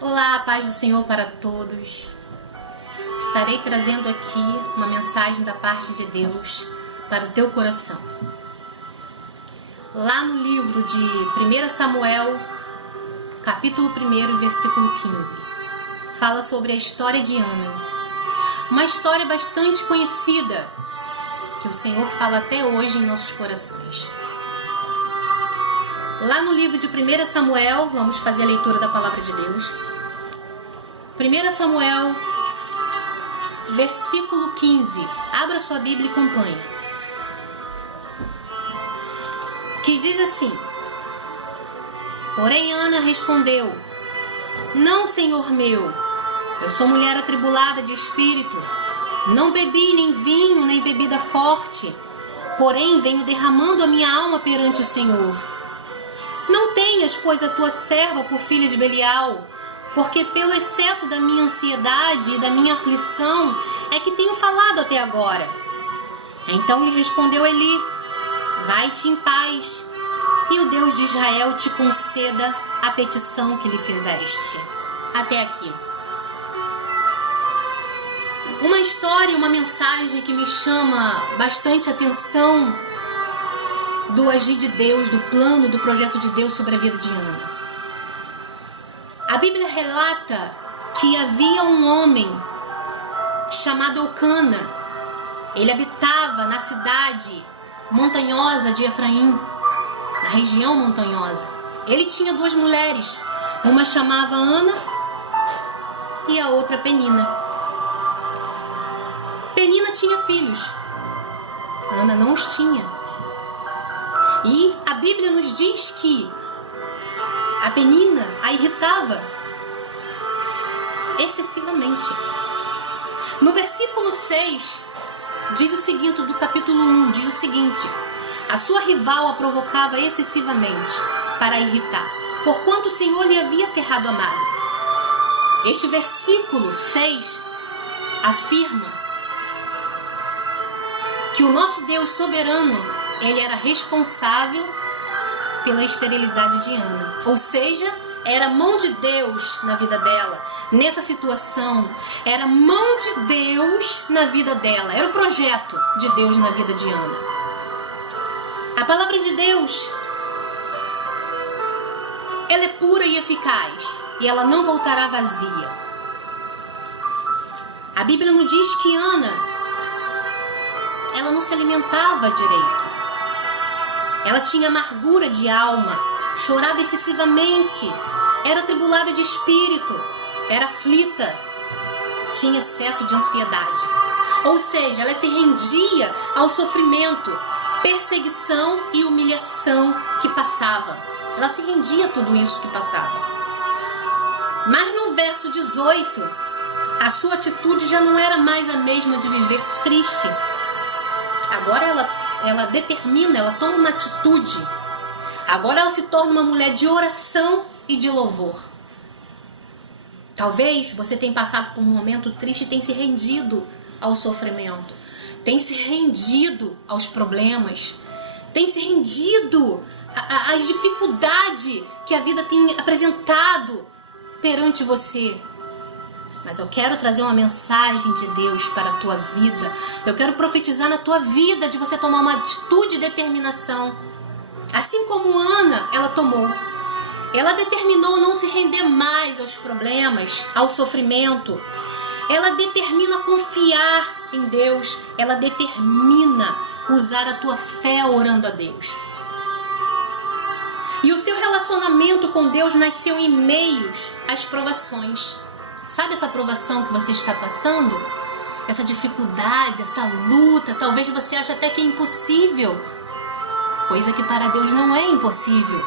Olá, a paz do Senhor para todos. Estarei trazendo aqui uma mensagem da parte de Deus para o teu coração. Lá no livro de 1 Samuel, capítulo 1, versículo 15, fala sobre a história de Ana. Uma história bastante conhecida, que o Senhor fala até hoje em nossos corações. Lá no livro de 1 Samuel, vamos fazer a leitura da palavra de Deus. 1 Samuel, versículo 15. Abra sua Bíblia e acompanhe. Que diz assim: Porém Ana respondeu: Não, Senhor meu, eu sou mulher atribulada de espírito. Não bebi nem vinho, nem bebida forte. Porém venho derramando a minha alma perante o Senhor. Não tenhas, pois, a tua serva por filha de Belial, porque pelo excesso da minha ansiedade e da minha aflição é que tenho falado até agora. Então lhe respondeu Eli: Vai-te em paz, e o Deus de Israel te conceda a petição que lhe fizeste. Até aqui. Uma história, uma mensagem que me chama bastante atenção do agir de Deus, do plano, do projeto de Deus sobre a vida de Ana. A Bíblia relata que havia um homem chamado Eucana. Ele habitava na cidade montanhosa de Efraim, na região montanhosa. Ele tinha duas mulheres, uma chamava Ana e a outra Penina. Penina tinha filhos, Ana não os tinha. E a Bíblia nos diz que a Penina a irritava excessivamente. No versículo 6, diz o seguinte, do capítulo 1, diz o seguinte: a sua rival a provocava excessivamente para a irritar, porquanto o Senhor lhe havia cerrado a madre. Este versículo 6 afirma que o nosso Deus soberano, ele era responsável pela esterilidade de Ana. Ou seja, era a mão de Deus na vida dela. Nessa situação, era a mão de Deus na vida dela. Era o projeto de Deus na vida de Ana. A palavra de Deus, ela é pura e eficaz. E ela não voltará vazia. A Bíblia nos diz que Ana, ela não se alimentava direito. Ela tinha amargura de alma, chorava excessivamente, era atribulada de espírito, era aflita, tinha excesso de ansiedade. Ou seja, ela se rendia ao sofrimento, perseguição e humilhação que passava. Ela se rendia a tudo isso que passava. Mas no verso 18, a sua atitude já não era mais a mesma de viver triste. Agora ela determina, ela toma uma atitude. Agora ela se torna uma mulher de oração e de louvor. Talvez você tenha passado por um momento triste e tenha se rendido ao sofrimento, tenha se rendido aos problemas, tenha se rendido às dificuldades que a vida tem apresentado perante você. Mas eu quero trazer uma mensagem de Deus para a tua vida. Eu quero profetizar na tua vida de você tomar uma atitude e determinação. Assim como Ana, ela tomou. Ela determinou não se render mais aos problemas, ao sofrimento. Ela determina confiar em Deus. Ela determina usar a tua fé orando a Deus. E o seu relacionamento com Deus nasceu em meios às provações. Sabe essa provação que você está passando? Essa dificuldade, essa luta, talvez você ache até que é impossível. Coisa que para Deus não é impossível.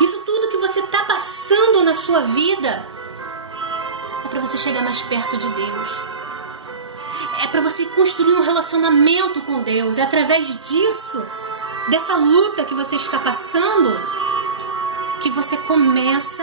Isso tudo que você está passando na sua vida é para você chegar mais perto de Deus. É para você construir um relacionamento com Deus. É através disso, dessa luta que você está passando, que você começa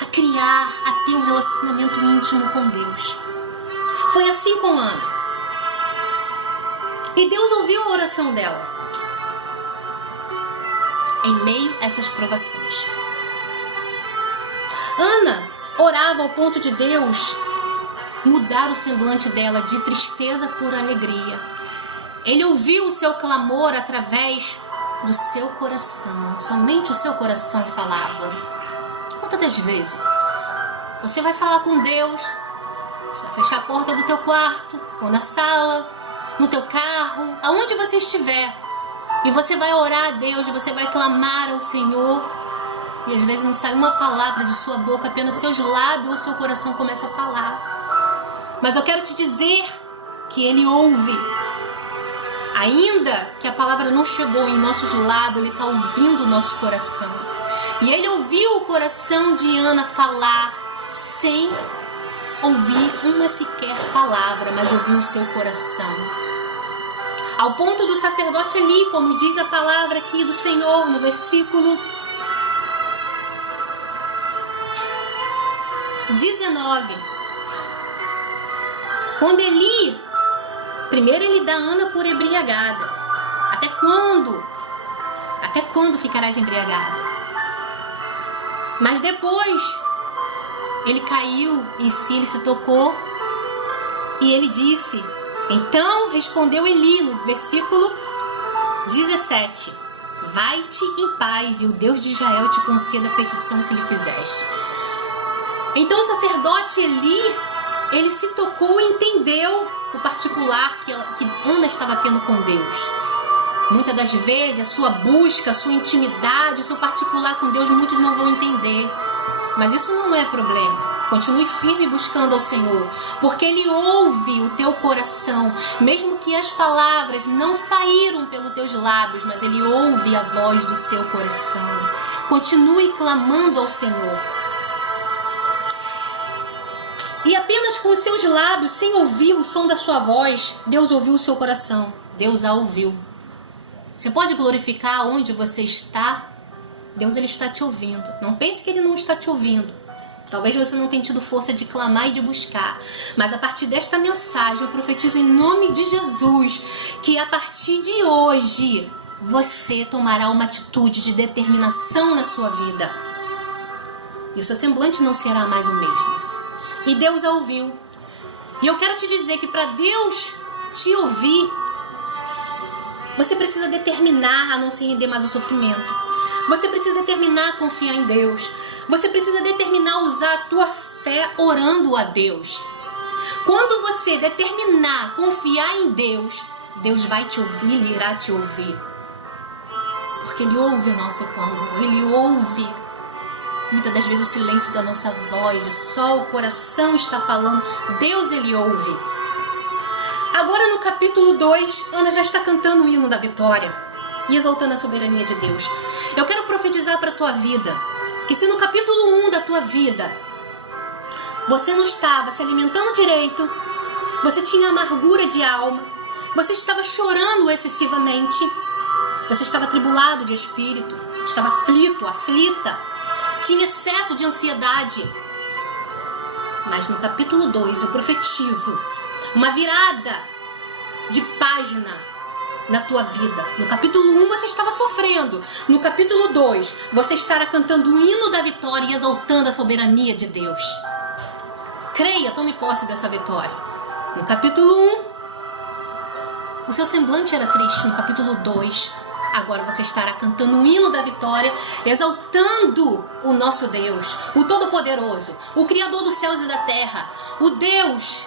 a criar, a ter um relacionamento íntimo com Deus. Foi assim com Ana. E Deus ouviu a oração dela em meio a essas provações. Ana orava ao ponto de Deus mudar o semblante dela de tristeza por alegria. Ele ouviu o seu clamor através do seu coração. Somente o seu coração falava. Quantas das vezes você vai falar com Deus, você vai fechar a porta do teu quarto, ou na sala, no teu carro, aonde você estiver, e você vai orar a Deus, você vai clamar ao Senhor, e às vezes não sai uma palavra de sua boca, apenas seus lábios ou seu coração começa a falar. Mas eu quero te dizer que Ele ouve. Ainda que a palavra não chegou em nossos lábios, Ele está ouvindo o nosso coração. E Ele ouviu o coração de Ana falar sem ouvir uma sequer palavra, mas ouviu o seu coração. Ao ponto do sacerdote Eli, como diz a palavra aqui do Senhor, no versículo 19. Quando Eli, primeiro ele dá Ana por embriagada. Até quando? Até quando ficarás embriagada? Mas depois, ele caiu em si, ele se tocou e ele disse... Então respondeu Eli no versículo 17: Vai-te em paz e o Deus de Israel te conceda a petição que lhe fizeste. Então o sacerdote Eli, ele se tocou e entendeu o particular que Ana estava tendo com Deus. Muitas das vezes a sua busca, a sua intimidade, o seu particular com Deus, muitos não vão entender. Mas isso não é problema. Continue firme buscando ao Senhor, porque Ele ouve o teu coração, mesmo que as palavras não saíram pelos teus lábios, mas Ele ouve a voz do seu coração. Continue clamando ao Senhor. E apenas com os seus lábios, sem ouvir o som da sua voz, Deus ouviu o seu coração. Deus a ouviu. Você pode glorificar onde você está? Deus, Ele está te ouvindo. Não pense que Ele não está te ouvindo. Talvez você não tenha tido força de clamar e de buscar. Mas a partir desta mensagem, eu profetizo em nome de Jesus que a partir de hoje você tomará uma atitude de determinação na sua vida. E o seu semblante não será mais o mesmo. E Deus a ouviu. E eu quero te dizer que para Deus te ouvir, você precisa determinar a não se render mais ao sofrimento. Você precisa determinar a confiar em Deus. Você precisa determinar a usar a tua fé orando a Deus. Quando você determinar a confiar em Deus, Deus vai te ouvir, Ele irá te ouvir. Porque Ele ouve o nosso clamor, Ele ouve. Muitas das vezes o silêncio da nossa voz, e só o coração está falando, Deus, Ele ouve. Agora no capítulo 2, Ana já está cantando o hino da vitória e exaltando a soberania de Deus. Eu quero profetizar para a tua vida, que se no capítulo 1 da tua vida você não estava se alimentando direito, você tinha amargura de alma, você estava chorando excessivamente, você estava atribulado de espírito, estava aflito, aflita, tinha excesso de ansiedade. Mas no capítulo 2 eu profetizo uma virada de página na tua vida. No capítulo 1 você estava sofrendo. No capítulo 2 você estará cantando o hino da vitória e exaltando a soberania de Deus. Creia, tome posse dessa vitória. No capítulo 1 o seu semblante era triste. No capítulo 2 agora você estará cantando o hino da vitória, exaltando o nosso Deus, o Todo-Poderoso, o Criador dos céus e da terra, o Deus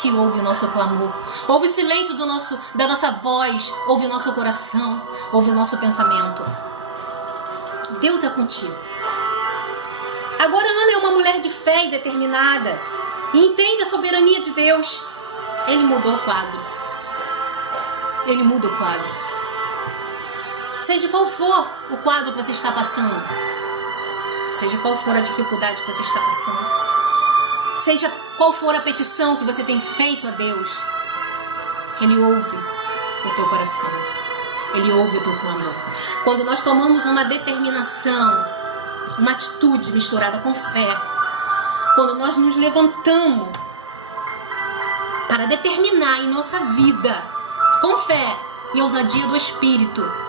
que ouve o nosso clamor, ouve o silêncio da nossa voz, ouve o nosso coração, ouve o nosso pensamento. Deus é contigo. Agora Ana é uma mulher de fé e determinada e entende a soberania de Deus. Ele mudou o quadro. Ele muda o quadro. Seja qual for o quadro que você está passando, seja qual for a dificuldade que você está passando, seja qual for a petição que você tem feito a Deus, Ele ouve o teu coração, Ele ouve o teu clamor. Quando nós tomamos uma determinação, uma atitude misturada com fé, quando nós nos levantamos para determinar em nossa vida, com fé e ousadia do Espírito,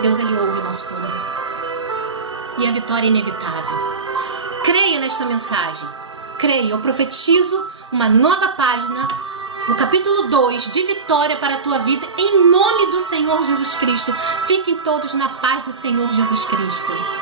Deus, Ele ouve o nosso clamor. E a vitória é inevitável. Creia nesta mensagem. Creia, eu profetizo uma nova página, o capítulo 2 de vitória para a tua vida, em nome do Senhor Jesus Cristo. Fiquem todos na paz do Senhor Jesus Cristo.